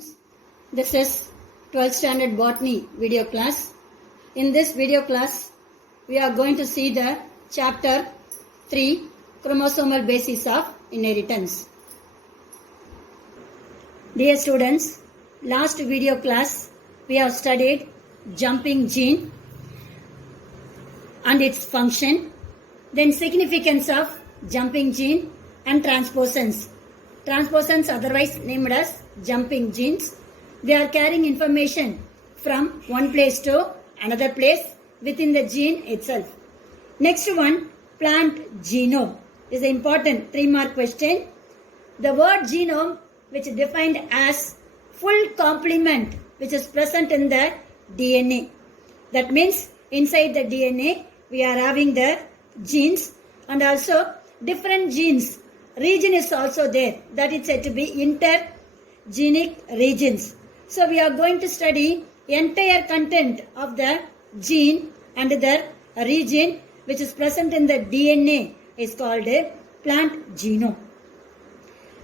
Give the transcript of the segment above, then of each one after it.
students, this is 12th standard botany video class. In this video class, we are going to see the chapter 3, chromosomal basis of inheritance. Dear students, last video class we have studied jumping gene and its function, then significance of jumping gene and transposons. Transposons, otherwise named as jumping genes, they are carrying information from one place to another place within the gene itself. Next one, plant genome, is an important 3-mark question. The word genome, which is defined as full complement which is present in the DNA. That means inside the DNA we are having the genes and also different genes. Region is also there, that is said to be intergenic regions. So we are going to study entire content of the gene and the region which is present in the DNA is called a plant genome.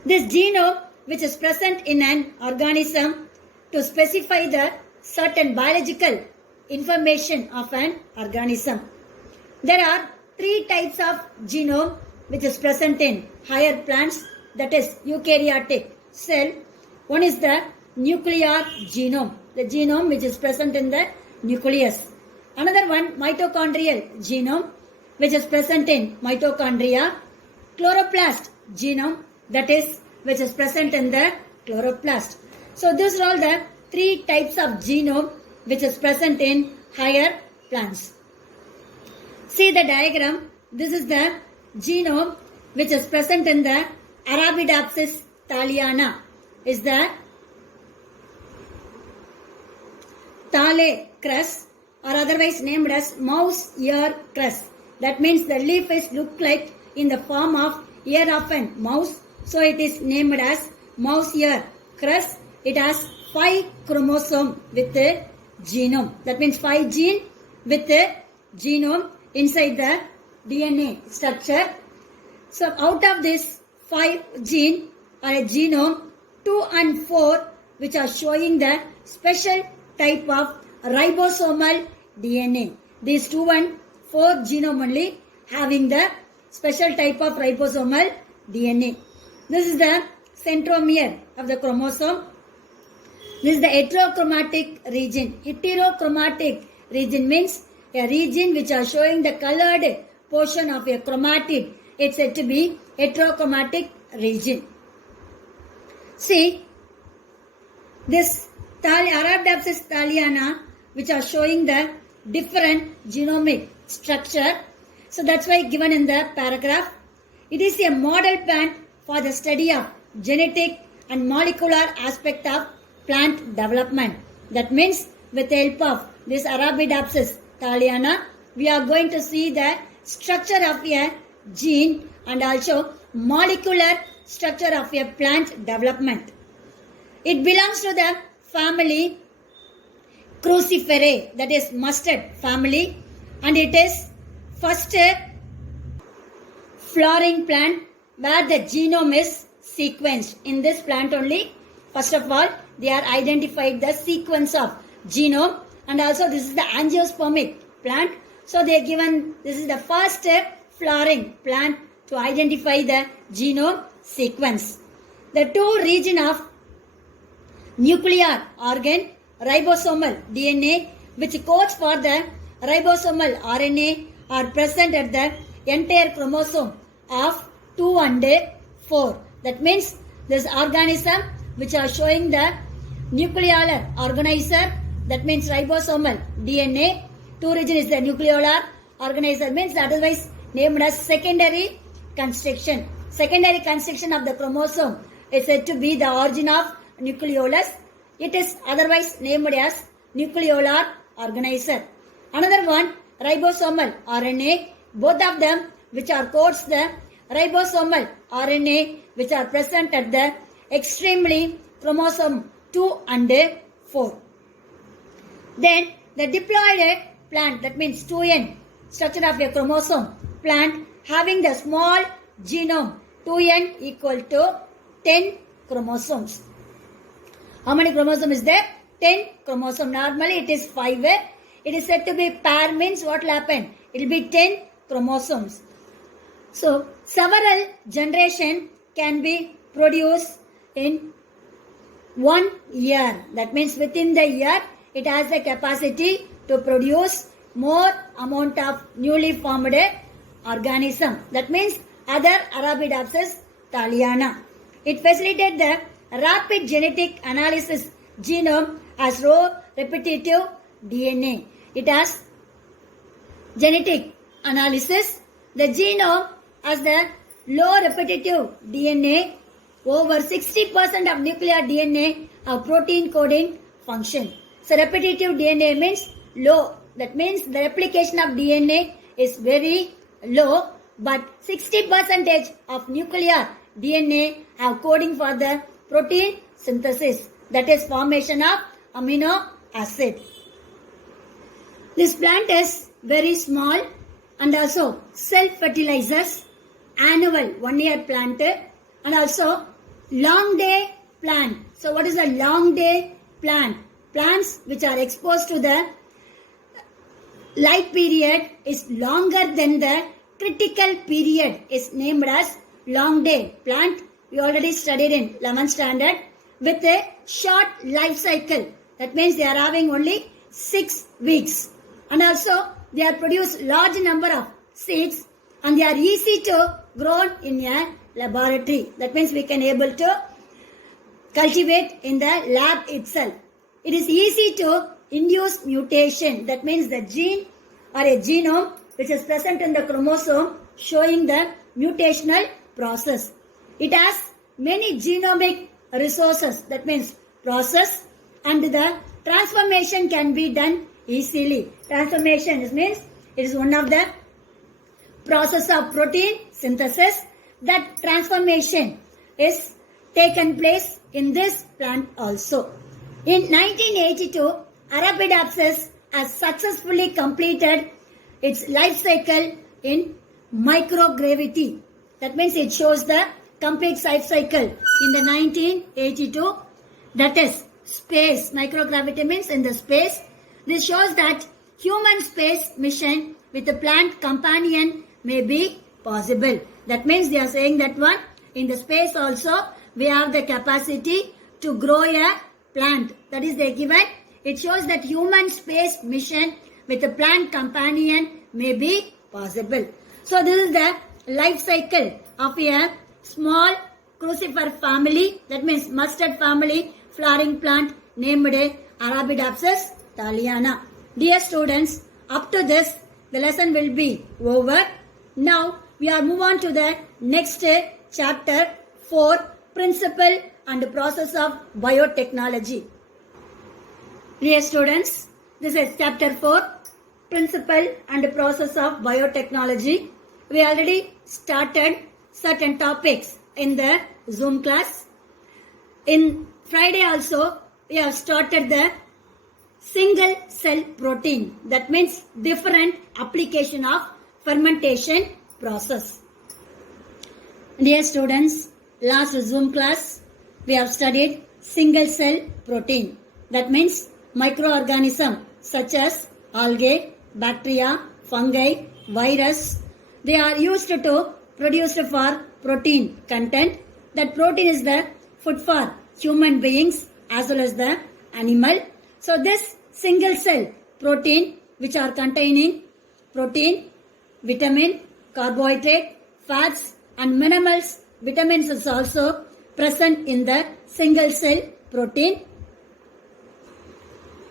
This genome which is present in an organism to specify the certain biological information of an organism. There are 3 types of genome which is present in higher plants, that is eukaryotic cell. One is the nuclear genome, the genome which is present in the nucleus. Another one, mitochondrial genome, which is present in mitochondria. Chloroplast genome, that is which is present in the chloroplast. So these are all the 3 types of genome which is present in higher plants. See the diagram. This is the genome which is present in the Arabidopsis thaliana, is the thale crust, or otherwise named as mouse ear crust. That means the leaf is look like in the form of ear of a mouse. So it is named as mouse ear crust. It has 5 chromosomes with the genome. That means 5 genes with the genome inside the DNA structure. So out of this 5 gene or a genome, 2 and 4 which are showing the special type of ribosomal DNA. These 2 and 4 genome only having the special type of ribosomal DNA. This is the centromere of the chromosome. This is the heterochromatic region. Heterochromatic region means a region which are showing the colored portion of a chromatid. It's said to be heterochromatic region. See, this Arabidopsis thaliana which are showing the different genomic structure. So that's why given in the paragraph. It is a model plant for the study of genetic and molecular aspect of plant development. That means with the help of this Arabidopsis thaliana, we are going to see the structure of a gene and also molecular structure of a plant development. It belongs to the family Cruciferae, that is mustard family, and it is first flowering plant where the genome is sequenced. In this plant only, first of all, they are identified the sequence of genome, and also this is the angiospermic plant. So they are given, this is the first flowering plant to identify the genome sequence. The 2 region of nuclear organ, ribosomal DNA, which codes for the ribosomal RNA, are present at the entire chromosome of 2 and 4. That means this organism which are showing the nuclear organizer, that means ribosomal DNA. 2 region is the nucleolar organizer, means otherwise named as secondary construction. Secondary construction of the chromosome is said to be the origin of nucleolus. It is otherwise named as nucleolar organizer. Another one, ribosomal RNA. Both of them which are codes the ribosomal RNA which are present at the extremely chromosome 2 and 4. Then the diploid plant, that means 2n structure of a chromosome plant having the small genome 2n equal to 10 chromosomes. How many chromosomes is there? 10 chromosome. Normally it is 5. It is said to be pair means what will happen? It will be 10 chromosomes. So several generation can be produced in 1 year. That means within the year it has the capacity to produce more amount of newly formed organism. That means other Arabidopsis thaliana. It facilitates the rapid genetic analysis genome as row repetitive DNA. It has genetic analysis. The genome has the low repetitive DNA. Over 60% of nuclear DNA have protein coding function. So repetitive DNA means low. That means the replication of DNA is very low, but 60% of nuclear DNA have coding for the protein synthesis, that is formation of amino acid. This plant is very small and also self-fertilizes, annual 1 year plant, and also long day plant. So what is a long day plant? Plants which are exposed to the light period is longer than the critical period is named as long day plant. We already studied in 11th standard with a short life cycle. That means they are having only 6 weeks. And also they are produce large number of seeds and they are easy to grow in a laboratory. That means we can able to cultivate in the lab itself. It is easy to induce mutation. That means the gene or a genome which is present in the chromosome showing the mutational process. It has many genomic resources. That means process, and the transformation can be done easily. Transformation means it is one of the process of protein synthesis. That transformation is taken place in this plant also. In 1982, Arabidopsis has successfully completed its life cycle in microgravity. That means it shows the complete life cycle in the 1982. That is space. Microgravity means in the space. This shows that human space mission with a plant companion may be possible. That means they are saying that one in the space also we have the capacity to grow a plant. That is they given. It shows that human space mission with a plant companion may be possible. So this is the life cycle of a small crucifer family. That means mustard family flowering plant named Arabidopsis thaliana. Dear students, up to this the lesson will be over. Now we are move on to the next chapter 4, principle and process of biotechnology. Dear students, this is chapter 4, principle and process of biotechnology. We already started certain topics in the Zoom class. In Friday also we have started the single cell protein. That means different application of fermentation process. Dear students, last Zoom class we have studied single cell protein. That means microorganism such as algae, bacteria, fungi, virus. They are used to produce for protein content. That protein is the food for human beings as well as the animal. So this single cell protein which are containing protein, vitamin, carbohydrate, fats and minerals. Vitamins is also present in the single cell protein.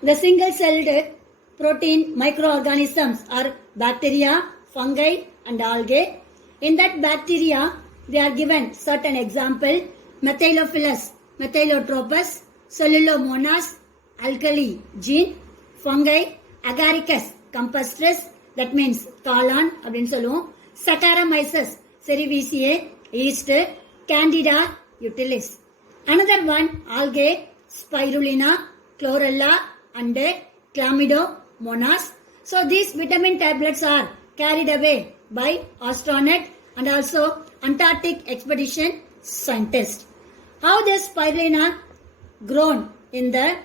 The single celled protein microorganisms are bacteria, fungi and algae. In that bacteria, they are given certain example: Methylophilus, Methylotropus, Cellulomonas, alkali gene, fungi, Agaricus compestris, that means காளான் அப்படின்னு சொல்லுவோம், Saccharomyces cerevisiae, yeast, Candida utilis. Another one, algae, Spirulina, Chlorella and Chlamydomonas. So these vitamin tablets are carried away by astronaut and also Antarctic expedition scientist. How this spirulina grown in the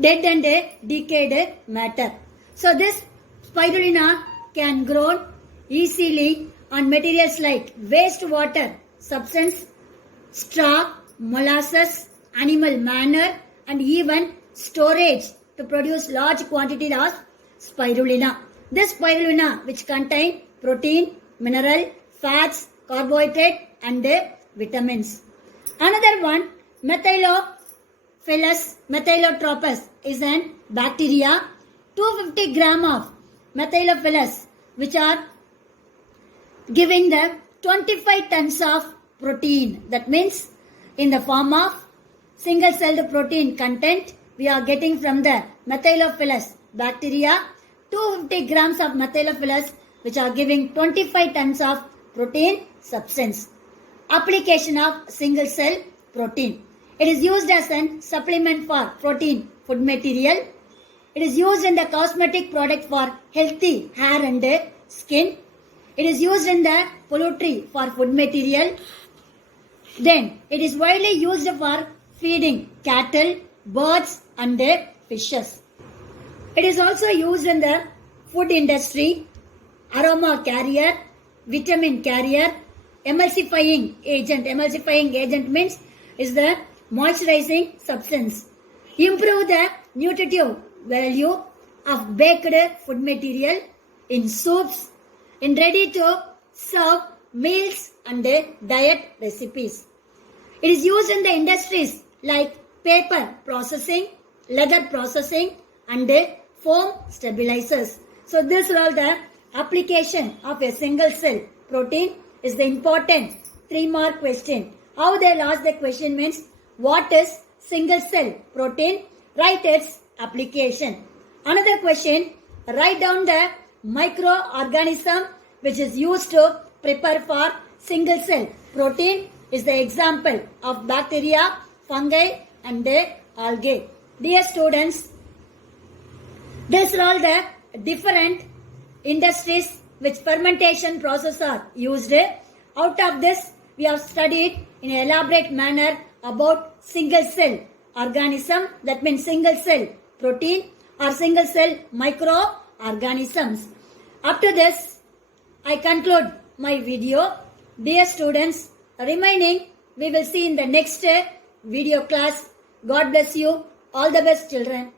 dead and decayed matter. So this spirulina can grow easily on materials like wastewater, substance, straw, molasses, animal manure, and even storage to produce large quantities of spirulina. This spirulina which contain protein, mineral, fats, carbohydrate and vitamins. Another one, Methylotropes is an bacteria. 250 gram of Methylophilus which are giving the 25 tons of protein. That means in the form of single-celled protein content we are getting from the Methylophilus bacteria 250 grams of Methylophilus which are giving 25 tons of protein substance. Application of single-cell protein. It is used as a supplement for protein food material. It is used in the cosmetic product for healthy hair and skin. It is used in the poultry for food material. Then it is widely used for feeding cattle, birds and fishes. It is also used in the food industry, aroma carrier, vitamin carrier, emulsifying agent. Emulsifying agent means is the moisturizing substance. Improve the nutritive value of baked food material in soups, in ready to serve meals and diet recipes. It is used in the industries like paper processing, leather processing and foam stabilizers. So these are all the application of a single cell protein is the important 3-mark question. How they'll ask the question means what is single cell protein? Write its application. Another question, write down the microorganism which is used to prepare for single cell protein is the example of bacteria, fungi and algae. Dear students, these are all the different industries which fermentation process are used. Out of this, we have studied in an elaborate manner about single cell organism, that means single cell protein or single cell microorganisms. After this, I conclude my video. Dear students, remaining we will see in the next video class. God bless you. All the best children.